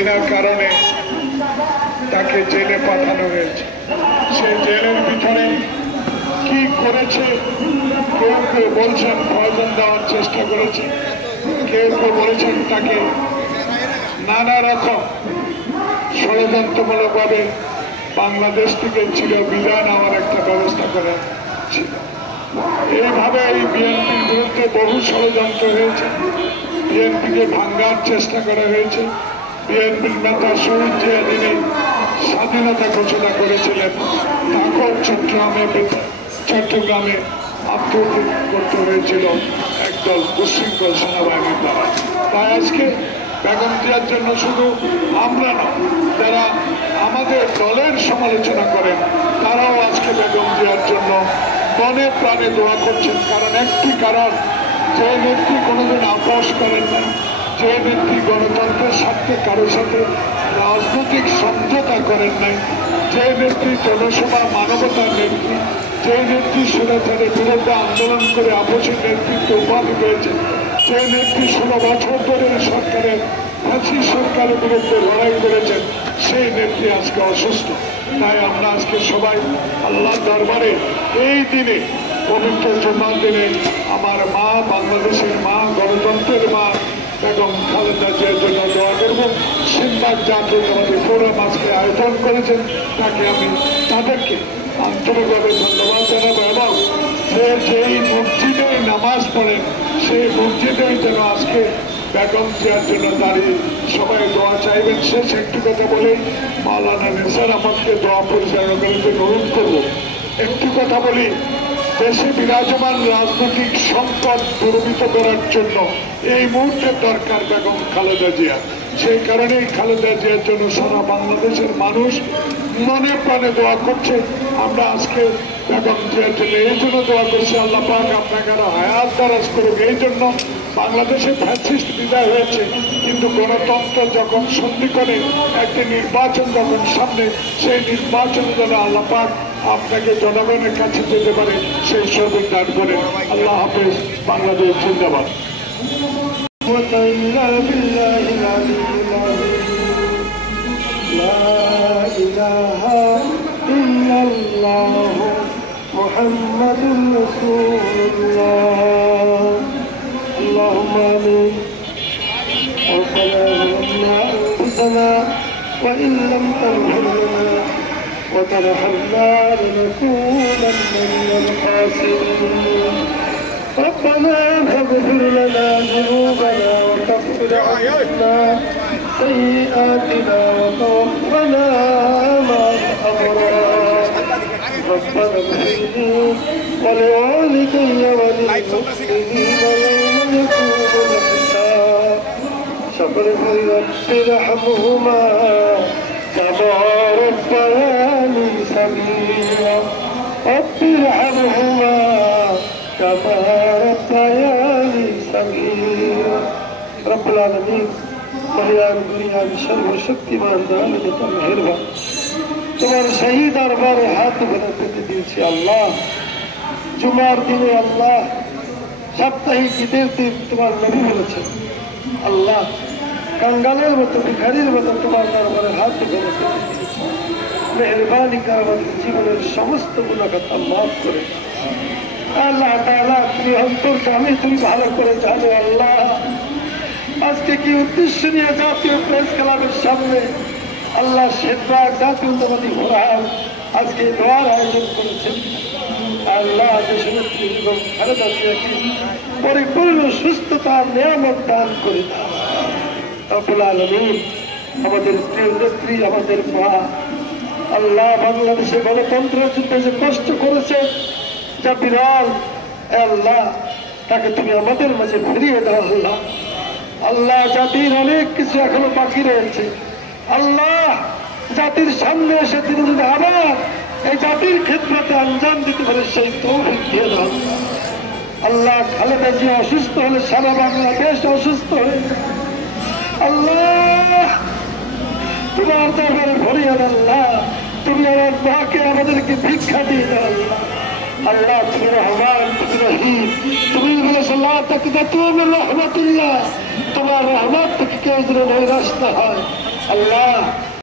বিনা কারণে তাকে জেলে পাঠানো হয়েছে। সে জেলের ভিতরে কি করেছে, কেউ কেউ বলছেন পয়জন দেওয়ার চেষ্টা করেছে, কেউ কেউ বলেছেন তাকে নানা রকম ষড়যন্ত্রমূলকভাবে বাংলাদেশ থেকে ছিল বিদায় নেওয়ার একটা ব্যবস্থা করা ছিল। এইভাবে এই বিএনপির বিরুদ্ধে বহু ষড়যন্ত্র হয়েছে, বিএনপিকে ভাঙ্গার চেষ্টা করা হয়েছে। বিএনপির নেতা শহীদ জিয়া যিনি স্বাধীনতা ঘোষণা করেছিলেন তাকেও চট্টগ্রামে আত্মহত্যা করতে হয়েছিল একদল উশৃঙ্খল সেনাবাহিনীর দ্বারা। তাই আজকে বেগম জিয়ার জন্য শুধু আমরা না, যারা আমাদের দলের সমালোচনা করেন তারাও আজকে বেগম জিয়ার জন্য মনে প্রাণে দোয়া করছেন। কারণ একটি কারণ, যে নেত্রী কোনোদিন আপোষ করেন না, যে নেত্রী গণতন্ত্রের স্বার্থে কারোর সাথে রাজনৈতিক সমঝোতা করেন নাই, যে নেত্রী জনসভা মানবতার নেত্রী, যে নেত্রী স্বৈরাচারের বিরুদ্ধে আন্দোলন করে আপোষের নেতৃত্ব উপাধি পেয়েছে, যে নেত্রী 16 বছর ধরে সরকারের ফ্যাসিস্ট সরকারের বিরুদ্ধে লড়াই করেছেন, সেই নেত্রী আজকে অসুস্থ। তাই আমরা আজকে সবাই আল্লাহর দরবারে এই দিনে, পবিত্র জুমার দিনে আমার মা, বাংলাদেশের মা, গণতন্ত্রের মা বেগম খালেদা জিয়ার জন্য দোয়া করব। সিনবাদ জাতীয়তাবাদী ফোরাম আজকে আয়োজন করেছেন, তাদেরকে আন্তরিকভাবে ধন্যবাদ জানাবো। এবং সে যেই মসজিদে নামাজ পড়েন সেই মসজিদেই যেন আজকে বেগম জিয়ার জন্য দাঁড়িয়ে সবাই দোয়া চাইবেন। শেষ একটি কথা বলেই মাওলানা নেসার আহমদকে দোয়া পরিচালনা করার জন্য অনুরোধ করব। একটি কথা বলি, দেশে বিরাজমান রাজনৈতিক সংকট দূরীভূত করার জন্য এই মুহূর্তে দরকার বেগম খালেদা জিয়া। সেই কারণেই খালেদা জিয়ার জন্য সারা বাংলাদেশের মানুষ মনে প্রাণে দোয়া করছে। আমরা আজকে বেগম জিয়ার জন্য এই জন্য দোয়া করছি, আল্লাহ পাক আপনাকে আরো হায়াত দারাজ করুক। এই জন্য বাংলাদেশে ফ্যাসিস্ট বিদায় হয়েছে, কিন্তু গণতন্ত্র যখন সন্ধিক্ষণে একটি নির্বাচন যখন সামনে, সেই নির্বাচনে যেন আল্লাহ পাক আপনাকে জনগণের কাছে যেতে পারে সেই সর্বোচ্চ দান করে। আল্লাহ হাফেজ। বাংলাদেশ জিন্দাবাদ। মুহাম্মাদুর রাসূলুল্লাহ। আল্লাহুম্মা আমিন। ربنا ظلمنا أنفسنا وإن لم تغفر لنا وترحمنا لنكونن من الخاسرين. ربنا فاغفر لنا ذنوبنا وكفر عنا سيئاتنا وتوفنا مع الأبرار. ربنا اغفر لي ولوالدي وللمؤمنين يوم يقوم الحساب. رب ارحمهما كما ربياني صغيرا. رب ارحمهما كما ربياني صغيرا. رب العالمين মহিয়ার দুনিয়ার সর্বশক্তিমান দয়ালু মেহেরবান, তোমার শাহী দরবারে হাত ভরে পেতে দিয়েছি আল্লাহ। জুমার দিনে আল্লাহ, সাপ্তাহিক ঈদের দিন তোমার নবী বলেছেন আল্লাহ, কাঙ্গালের মতো ভিখারির মতো তোমার দরবারে হাত ভরে পেতে দিয়েছি। মেহরবানি করে আমাদের জীবনের সমস্ত গুনাহ মাফ করে আল্লাহ তাআলা। তুমি অন্তর্যামী, তুমি ভালো করে জানো আল্লাহ। আজকে কি উদ্দেশ্য নিয়ে জাতীয় প্রেস ক্লাবের সামনে আল্লাহ শেখবাগ জাতীয়তাবাদী ফোরাম আজকে দোয়ার আয়োজন করেছেন আল্লাহ। দেশনেত্রী এবং খালেদা জিয়াকে পরিপূর্ণ সুস্থতার নিয়ামত দান করে দাও রব্বুল আলামিন। আমাদের প্রিয় নেত্রী, আমাদের মা আল্লাহ, বাংলাদেশে গণতন্ত্রের যুদ্ধে যে কষ্ট করেছে, যা বিরল আল্লাহ, তাকে তুমি আমাদের মাঝে ফিরিয়ে দাও আল্লাহ। আল্লাহ, জাতির অনেক কিছু এখনো বাকি রয়েছে আল্লাহ। জাতির সামনে এসে তিনি যদি আবার এই জাতির ক্ষেত্রে আঞ্জাম দিতে পারে সেই তৌফিক দিয়ে দাও আল্লাহ। খালেদা জিয়া অসুস্থ হলে সারা বাংলাদেশ অসুস্থ হয়ে আল্লাহ, তোমার দরবারে ফরিয়াদ আল্লাহ। তুমি আমার মাকে আমাদেরকে ভিক্ষা দিয়ে দাও আল্লাহ। আল্লাহ তুমি রহমান, তুমি রহিম, তুমি বলেছ লা তাকনাতু মিন রাহমাতিল্লাহ, তোমার রহমত থেকে কেউ যেন নৈরাশ না হয়। আল্লাহ